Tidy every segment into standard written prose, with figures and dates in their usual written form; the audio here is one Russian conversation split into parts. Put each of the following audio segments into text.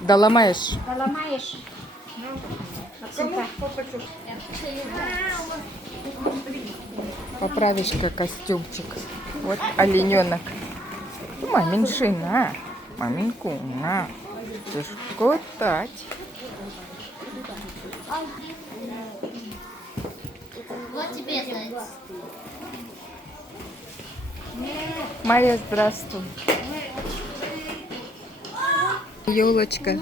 Доломаешь? Доломаешь. Поправишь-ка костюмчик. Вот олененок. Мамин шина. Маминку на. Ты ж кутать. Вот тебе зайца. Майя, здравствуй. Елочка.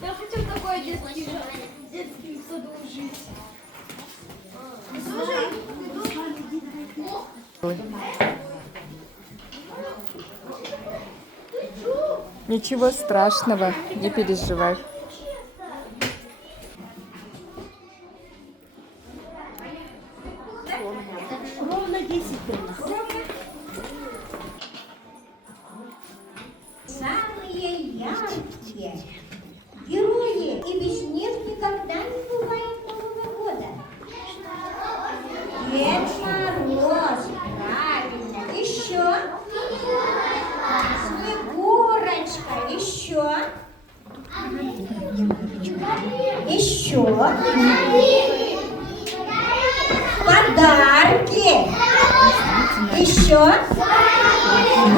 Я хочу такой детский саду жить. Ничего страшного, не переживай. Ровно 10 минут. Самые яркие герои, и без них никогда не бывает Нового года. Дед Мороз, правильно. Еще. Снегурочка, еще. Еще. Подарки. Еще.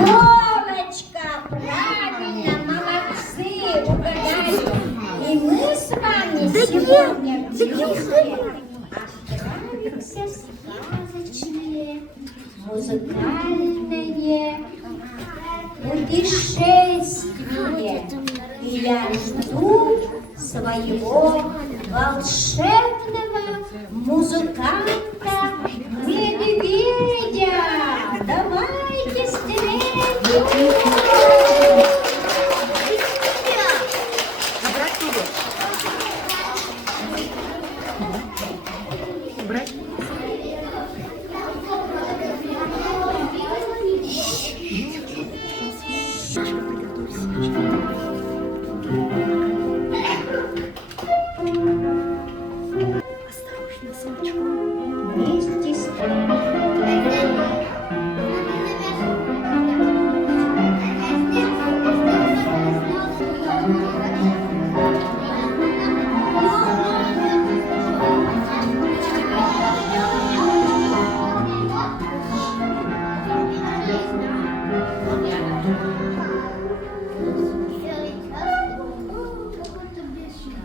Елочка, правильно, молодцы, угадали. И мы с вами сегодня вместе отправимся в сказочное, музыкальное путешествие. И я жду своего волшебного музыканта медведя. Давайте встретим. Вместе с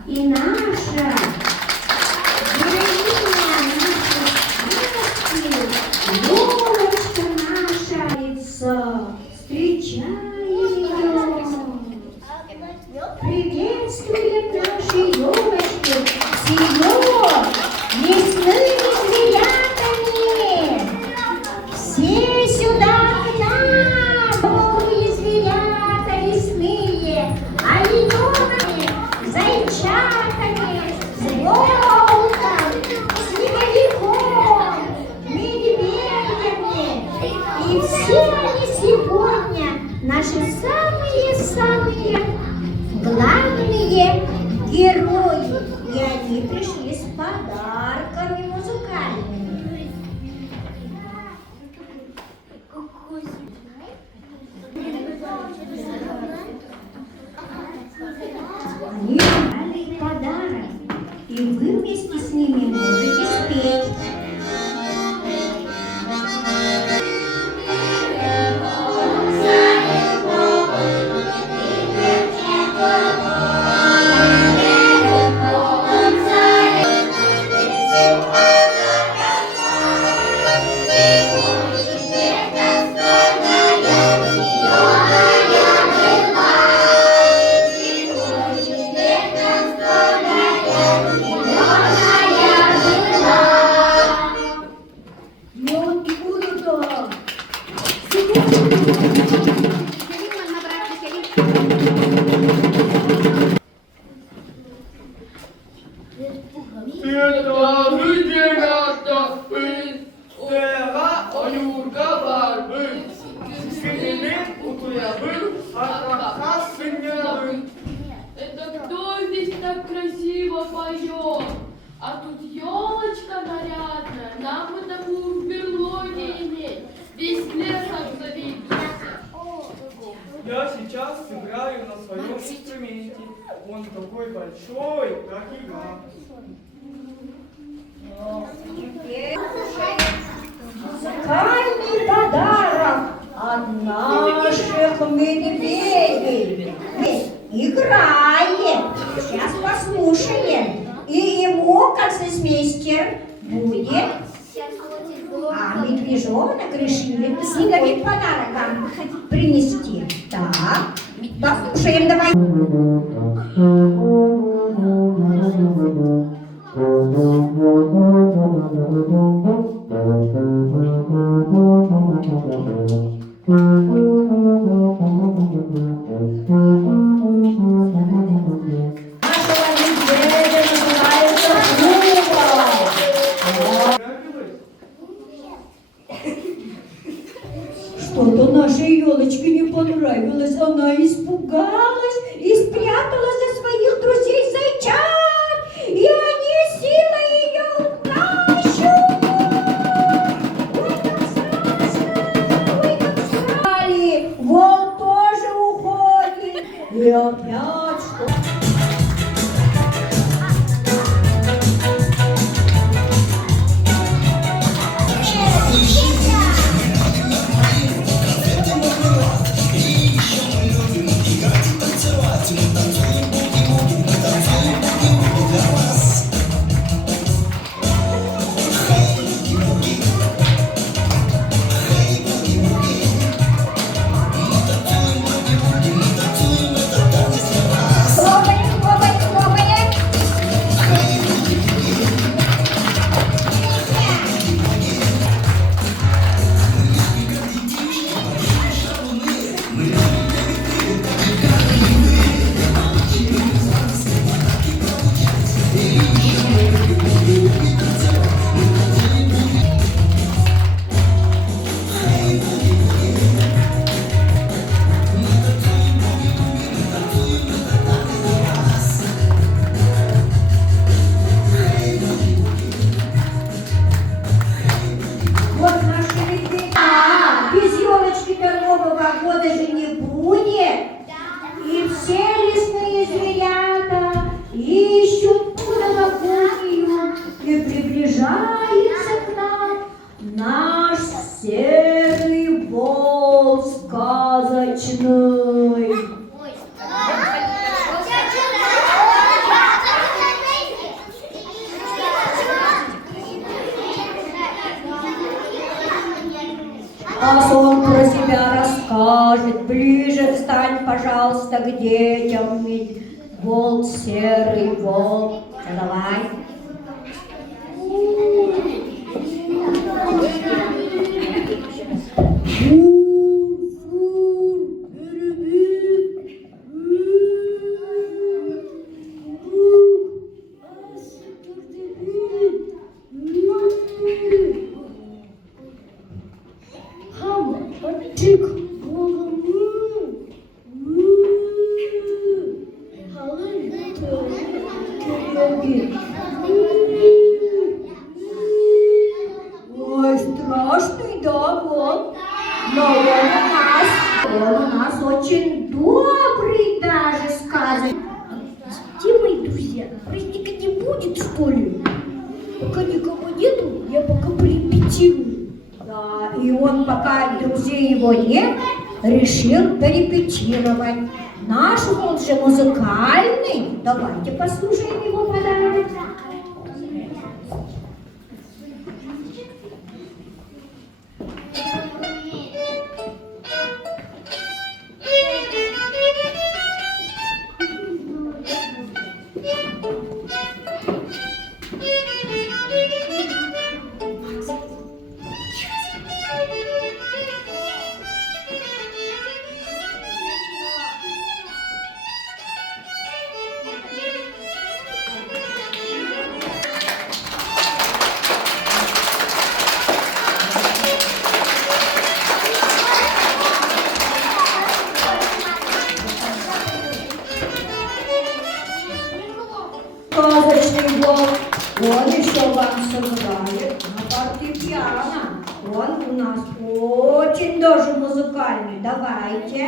и наша Елочка наша лицо, встречаем ее, приветствует наши елочки с ее лесными зверятами. Все сюда к нам, новые зверята лесные, олененками, зайчатами, с волком, снеговиком, медведями. И все они сегодня наши самые-самые главные герои. И они пришли с подарками музыкальными. Они дали подарок, и вы вместе с ними можете спеть. Это ребята, Тера, Юрка, Барбы, Скелет, Утуябы, Атаха, Свиньябы. Это кто здесь так красиво поет? такой большой, как и я. Музыкальный подарок от наших медведей. Играет. Сейчас послушаем. И ему, как сесмейстер, будет... А медвежонок решили снеговик подарок принести. Так, послушаем, давай. Нашего медведя называется Буба. Что-то нашей елочке не понравилось. Она испугалась и спряталась за своих друзей-зайчат. И они силой ее утащат. Ой, как страшно! Ой, как страшно! Волк тоже уходит. И опять что? Хлопает, хлопает, хлопает. Вот наши медведи. Без елочки-то Нового года же не будет. И все лесные зверята ищут новогоднюю. И приближается к нам наш серый волк сказочный. А он про себя расскажет. Ближе встань, пожалуйста, к детям. Волк, серый волк. Давай. Ой, страшный, да, вот. Но он у нас очень добрый даже сказать. Где мои друзья? Праздника не будет, что ли? Пока никого нету, я пока порепетирую. Да, и он, пока друзей его нет, решил порепетировать. Наш он же музыкальный. Давайте послушаем его подарок. Сказочный волк, он еще вам сыграет на фортепиано. Он у нас очень даже музыкальный. Давайте.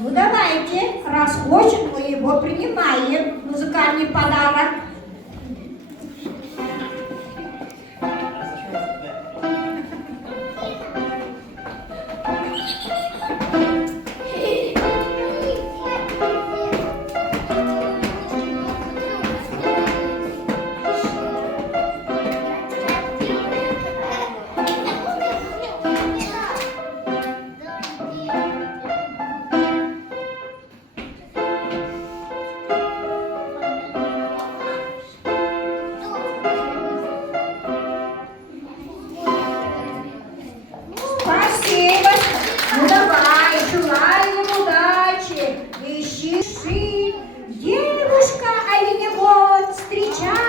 Ну давайте, раз хочет, мы его принимаем. Музыкальный подарок. Спасибо. Ну давай, желаю ему удачи. Ищи, девушка оленевод, встречаем.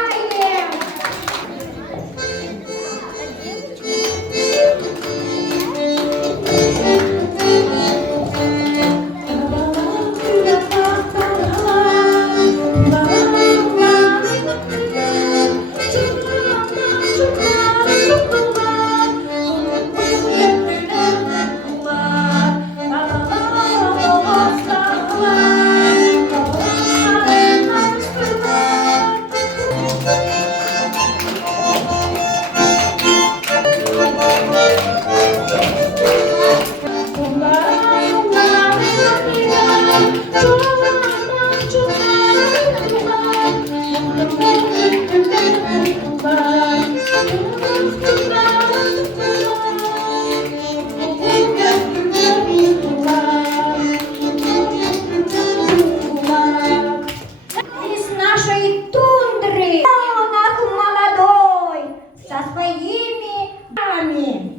Из нашей тундры ребенок молодой со своими нами.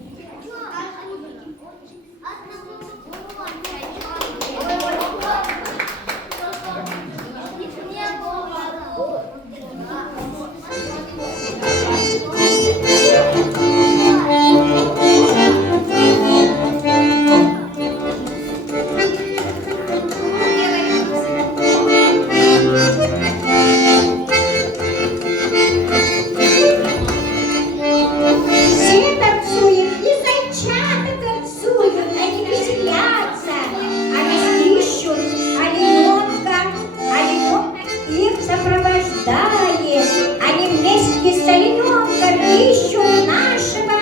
Все танцуют, и зайчата танцуют, они веселятся, они ищут олененка, олененок их сопровождает, они вместе с олененком ищут нашего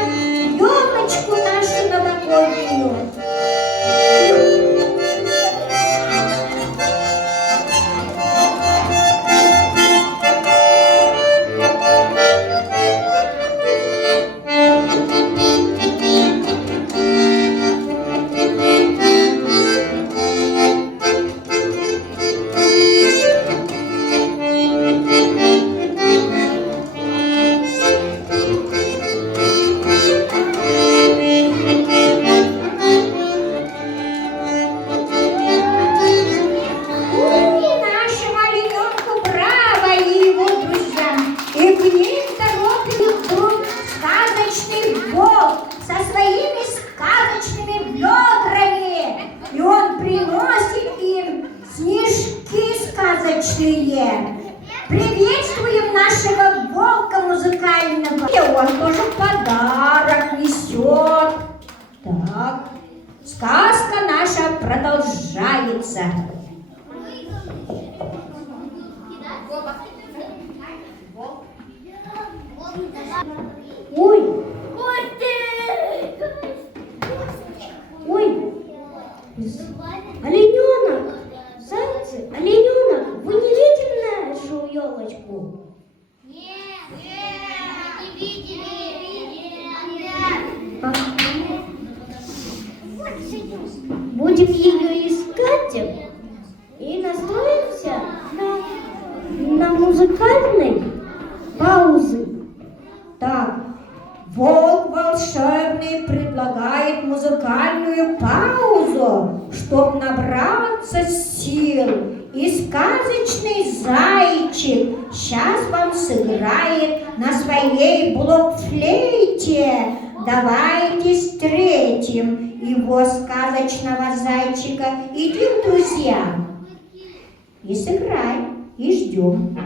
елочку, нашу новогоднюю. И нашему олененку браво и его друзьям. И к ним торопит вдруг сказочный волк со своими сказочными ведрами. И он приносит им снежки сказочные. Приветствуем нашего волка музыкального. И он тоже подарок несет. Так, сказка наша продолжается. Ой, ой, олененок, зайцы, олененок, вы не видели нашу елочку? Нет, не видели. А, Будем ее искать и настроимся на музыкальной паузы. Так, волк волшебный предлагает музыкальную паузу, чтоб набраться сил. И сказочный зайчик сейчас вам сыграет на своей блокфлейте. Давайте встретим его, сказочного зайчика. Иди к друзьям и сыграй, и ждем.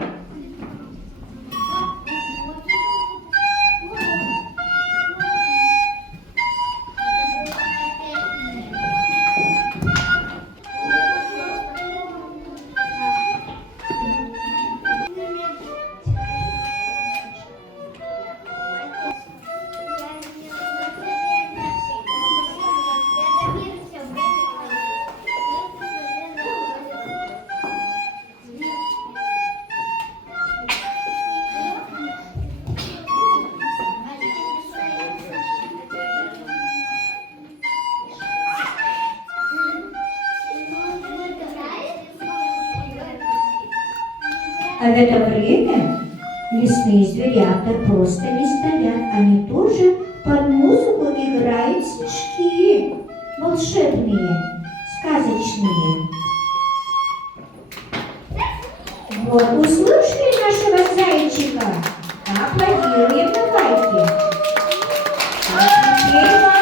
А в это время лесные зверята просто не стоят. Они тоже под музыку играют снежки волшебные, сказочные. Вот, услышали нашего зайчика? Аплодируем, давайте. А теперь вам...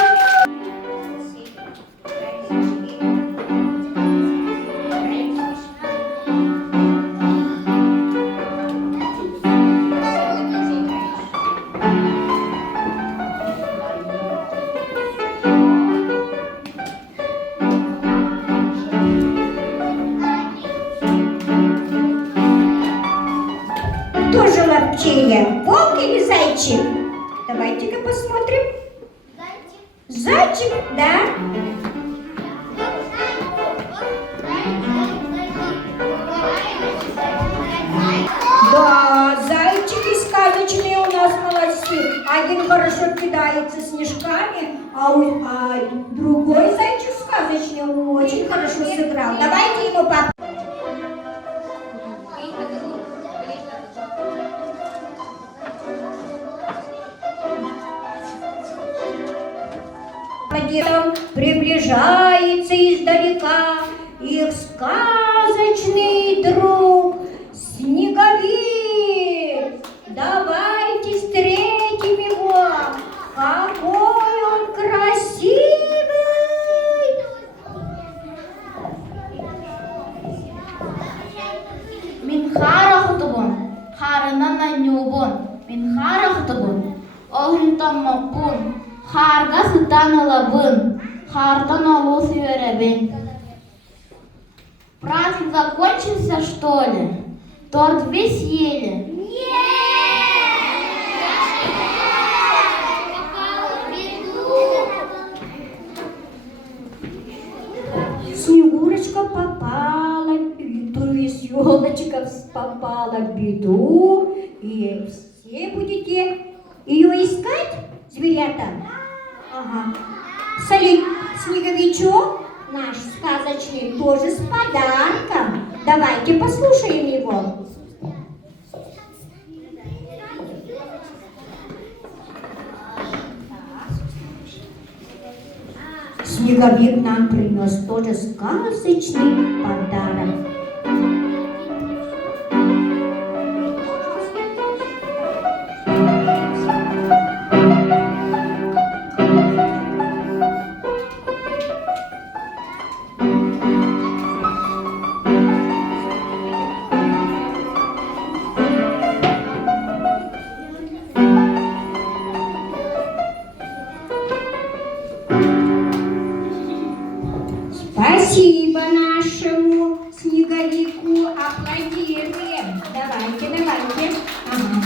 Кто же ловчее, волк или зайчик? Давайте-ка посмотрим. Зайчик, да? Да, зайчики сказочные у нас молодцы. Один хорошо кидается снежками, а другой зайчик сказочный очень хорошо сыграл. Давайте его поп... Приближается издалека их сказочный друг Снеговик. Давайте встретим его. Какой он красивый! Мин харахтубун, харынана нюбун, мин харахтубун, огнтаммакун, харга хытанылабын, хардан алу сюребин. Праздник закончился, что ли? Торт весь ели? Снегурочка попала, то есть елочка попала в беду, и все будете ее искать, зверята? Ага. Снеговичок наш сказочный тоже с подарком. Давайте послушаем его. Снеговик нам принес тоже сказочный подарок. Спасибо нашему снеговику. Аплодируем. Давайте. Ага.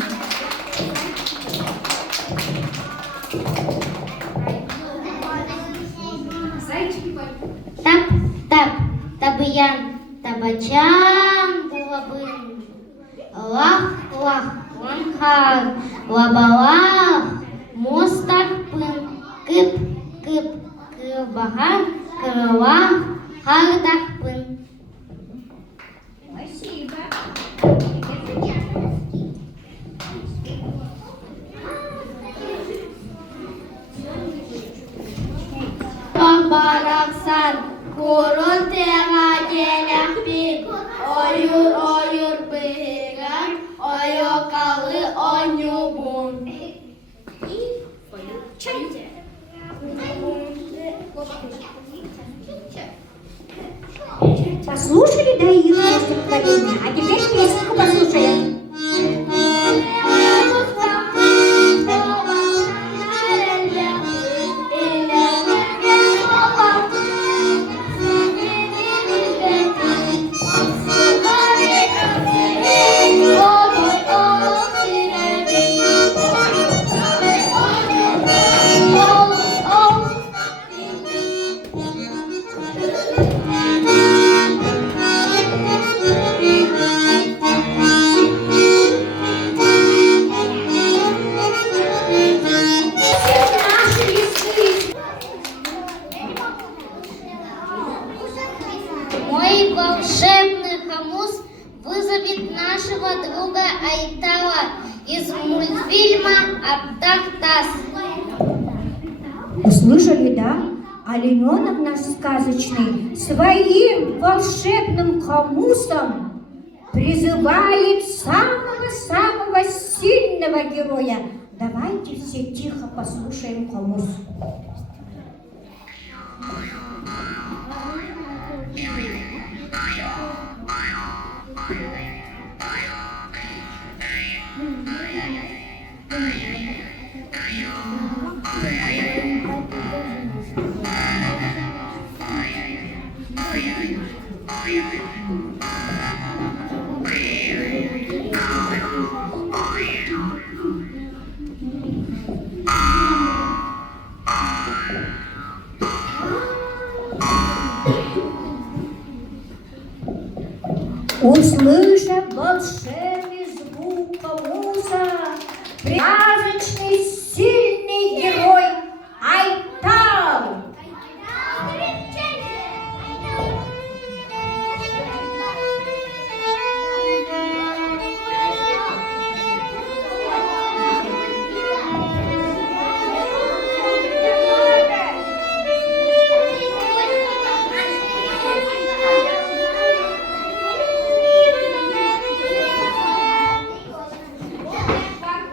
Тап-тап, табыян, табачан, булабын. Лах-лах, ланхар, лабалах, мостак пын, кып-кып, багат, крова, хардахпын. Спасибо. Бараксан, kurun tega gelekpin, oyur bıgan, oyokalı onyubun. Послушали, да, их стихотворение? А теперь песенку послушаем. Мой волшебный хомус вызовет нашего друга Айтала из мультфильма «Аптах-таз». Услышали, да? Олененок наш сказочный своим волшебным хомусом призывает самого-самого сильного героя. Давайте все тихо послушаем хомус. Услышав волшебный звук хомуса, сказочный сильный герой Айтал.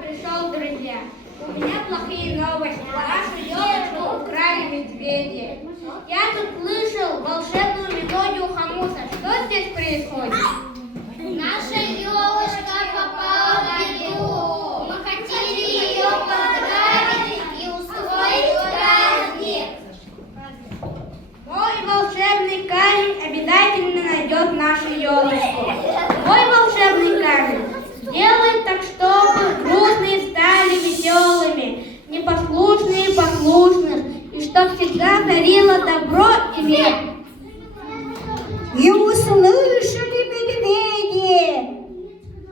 Пришел, друзья. У меня плохие новости. Нашу елочку украли медведи. Я тут слышал волшебную мелодию хомуса. Что здесь происходит? Наша елочка попала в беду. Мы хотели ее поздравить и устроить праздник. Мой волшебный камень обязательно найдет нашу елочку. Мой волшебный камень сделает так, чтобы грустные стали веселыми, непослушные послушных, и чтоб всегда царило добро и мир. И услышали медведи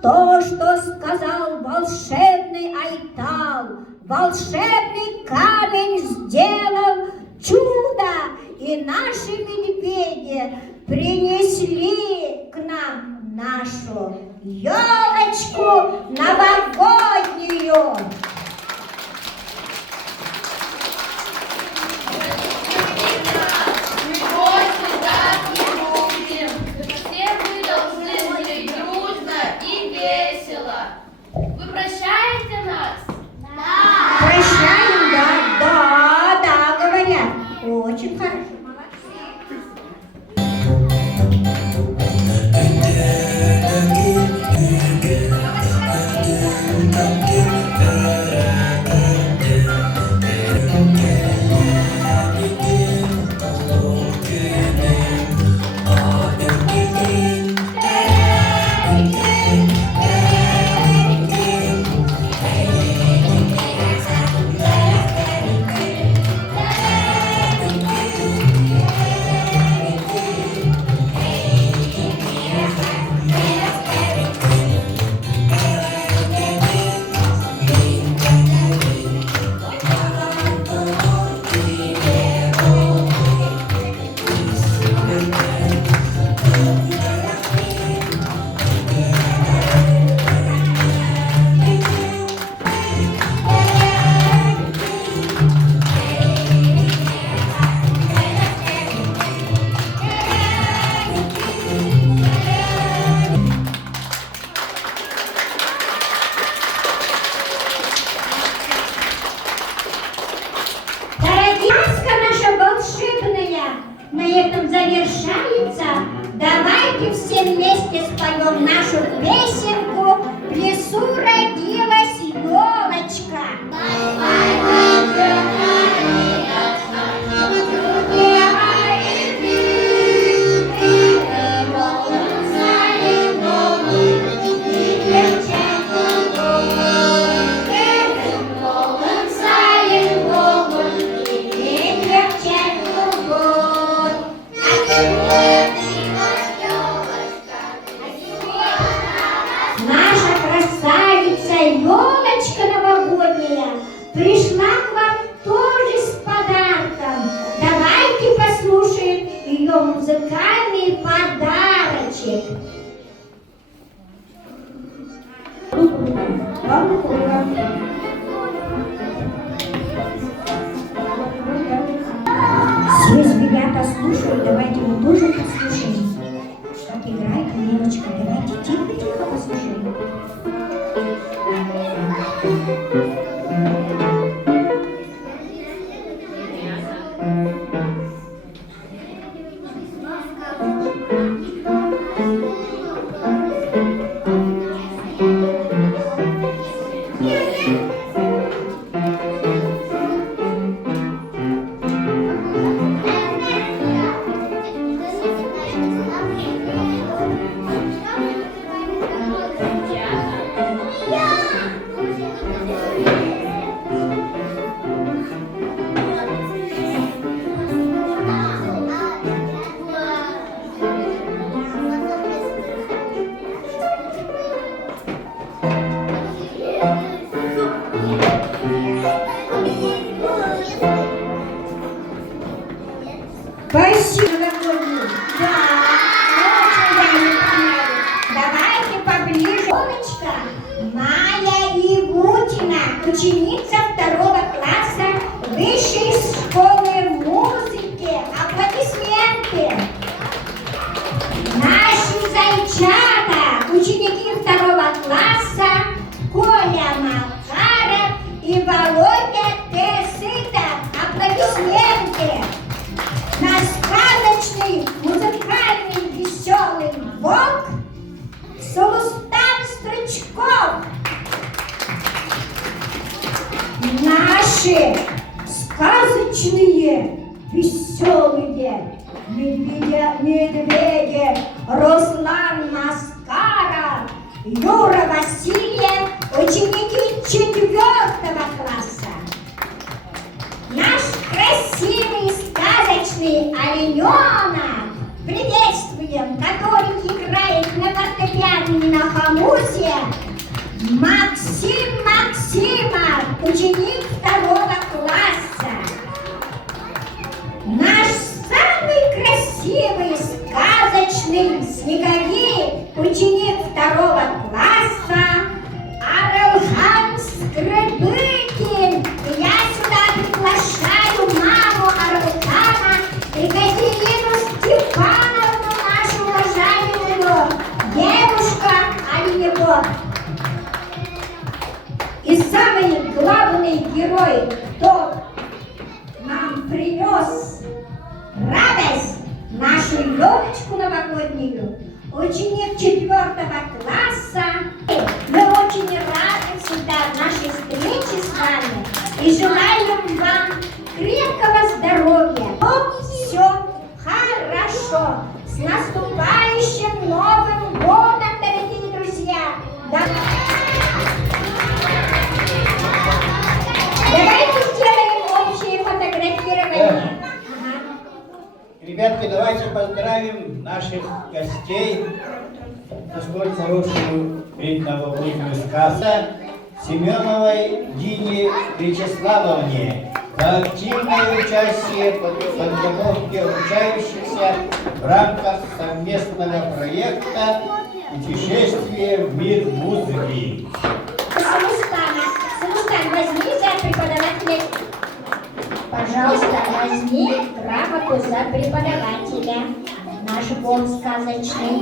то, что сказал волшебный Айтал. Волшебный камень сделал чудо, и наши медведи принесли к нам нашу елочку новогоднюю. Все мы должны жить дружно и весело. Вы прощаете нас? Прощаем, да, говорят. Очень хорошо. Again, на этом завершается. Давайте все вместе споем нашу песенку «В лесу родилась елочка». Наша красавица елочка новогодняя пришла к вам тоже с подарком. Давайте послушаем ее музыкальный подарочек. Здесь ребята слушают, давайте мы тоже послушаем. Как играет елочка, давайте тихо-тихо послушаем. Спасибо, новогодний. Да, очень я не понимаю. Давайте поближе. Елочка Майя Ивутина, ученица 2 класса Высшей школы музыки. Аплодисменты. Наши зайчата, ученики 2 класса Коля Макаров и Володя Тесытов. Аплодисменты. Наш сказочный, музыкальный, веселый волк Сулустан Стручков. Наши сказочные, веселые медведи Руслан Маскаров, Юра Васильев, ученики 4 класса. Наш красивый сказочный олененок, приветствуем, который играет на фортепиано на хомуте, Максим Максимов, ученик 2 класса. Наш самый красивый сказочный снеговик, ученик 2 класса Аралхан Скрипыкин. Я сюда приглашаю маму Аралхана Екатерину Степановну, нашу уважаемую девушку оленевод. И самый главный герой, кто нам принес радость, нашу елочку новогоднюю, ученик 4 класса. Мы очень рады всегда нашей встрече с вами и желаем вам крепкого здоровья. Все хорошо. С наступающим Новым годом, дорогие друзья! Давайте сделаем общее фотографирование. Ребятки, давайте поздравим наших гостей за столь хорошую предновогоднюю сказку. Семеновой Дине Вячеславовне за активное участие в подготовке обучающихся в рамках совместного проекта «Путешествие в мир музыки». Сулустан, возьми за преподавателя. Пожалуйста, возьми грамоту за преподавателя. Наш волк сказочный.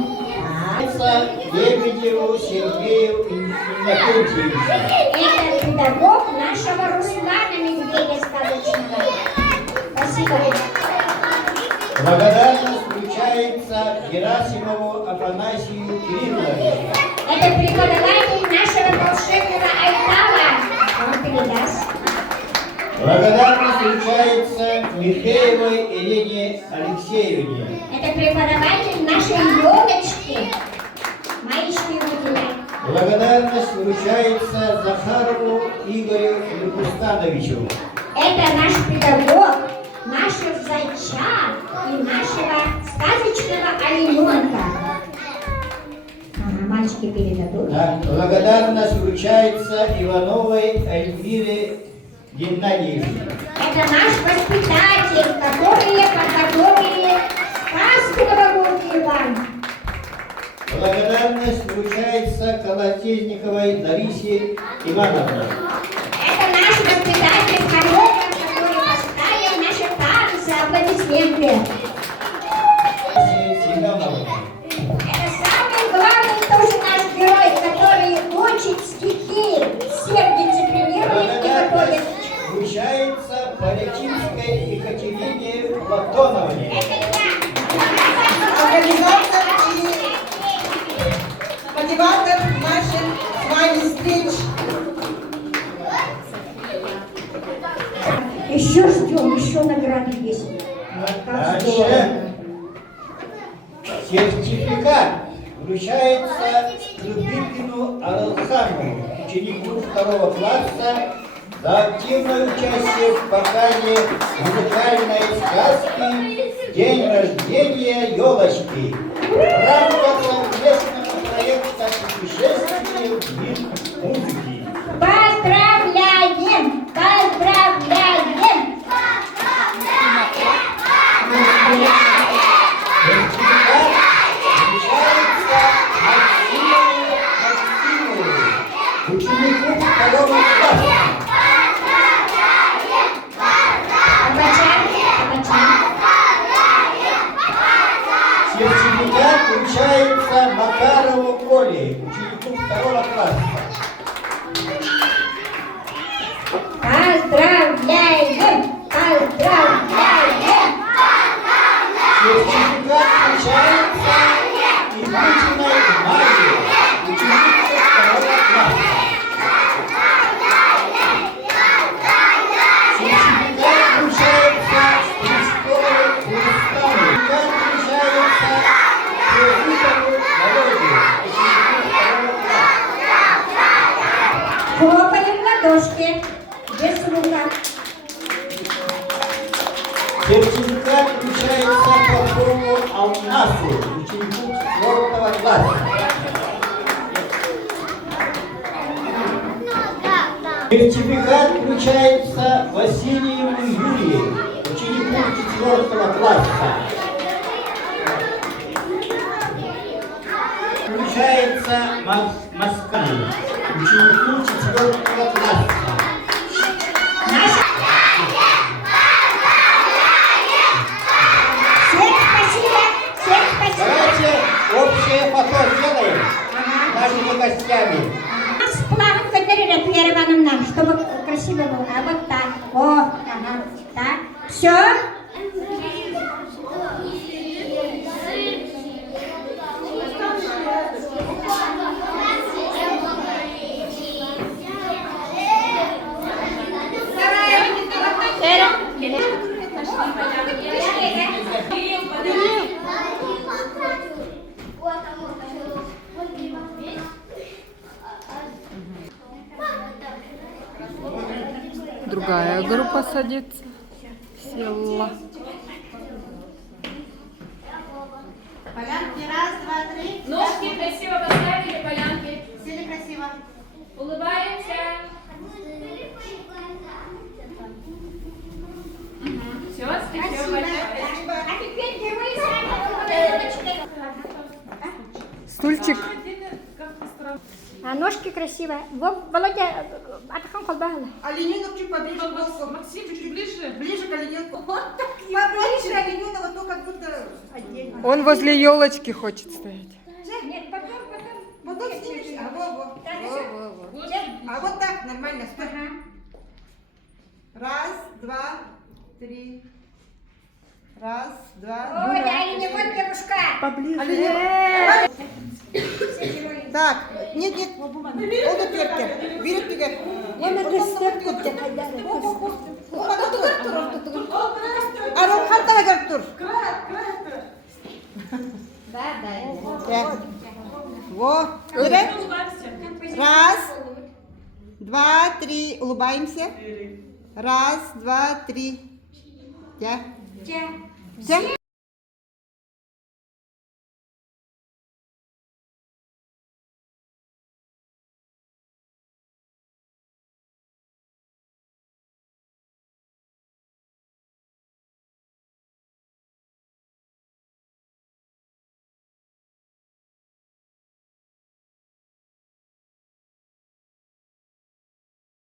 Лебедеву Сергею Иннокентьевичу. Это педагог нашего Руслана Медведя сказочного. Спасибо. Благодарность вручается Герасимову Афанасию Кирилловичу. Это преподаватель нашего волшебного альтала. Он передаст. Благодарность вручается Михеевой Ирине Алексеевне. Это преподаватель нашей елочки. Маечки выделяй. Благодарность вручается Захарову Игорю Лепустановичу. Это наш педагог, наших зайчат и нашего сказочного олененка. Ага, мальчики передадут. Да. Благодарность вручается Ивановой Эльвире Геннадьевне. Это наш воспитатель, которые подготовили сказку новогоднюю вам. Благодарность вручается Колотезниковой Ларисе Ивановне. Это наш воспитатель Хароков, который поставил наши танцы, аплодисменты. Семеновне. Это самый главный тоже наш герой, который учит стихи, всех дисциплинирует и готовит. Благодарность вручается Полякинской Екатерине Платоновне. Организатор и мотиватор наших с вами встреч. Еще ждем, еще награды есть. Дальше. Сертификат вручается Скрипыкину Аралхану, ученику 2 класса, за активное участие в показе музыкальной сказки «День рождения елочки» в рамках совместного проекта «Путешествие в мир музыки». Поздравляем! Поздравляем! Сертификат вручается Максимову, ученику 2 класса. Сертификат вручается Макарову Коле, ученику 2 класса. Поздравляем! Поздравляем! Сертификат вручается Измучиной Майе, ученице 2 класса. Сертификат вручается Крестовой Христану. Сертификат вручается Прозитову Володе, ученику 2 класса. Хлопаем в ладошки. Без звука. Сертификат вручается Попову Алмасу, ученику 4 класса. Сертификат вручается Васильеву Юрию, ученику 4 класса. Вручается Москалю, ученику 4 класса. Всем спасибо! Всем спасибо! Давайте общее фото сделаем нашими гостями. Нас плавом Катерина Пьера Ивановна, чтобы красиво было. А вот так. О, ага. Так. Все? Другая группа садится. Села. Полянки, раз, два, три. Ножки красиво поставили, полянки. Сели красиво. Улыбаемся. Все, спасибо большое. А теперь герои сами. Стульчик. А ножки красиво. Володя, Атахан Колбахала. Олененок чуть поближе к носу. Максим, чуть ближе. Ближе к олененку. Вот так. Поближе олененок, вот только как будто отдельно. Он возле елочки хочет стоять. Нет, потом. Потом снимешь. А вот так нормально. Стой. Ага. Раз, два, три. Раз, два. Ой, Алине, вот девушка. Так, нет, нет. Ол да түйекке. Бүйрек түйек. Арол қартаға кіріп тұр. Вот. Раз, два, три. Улыбаемся. Раз, два, три. Тя. Все?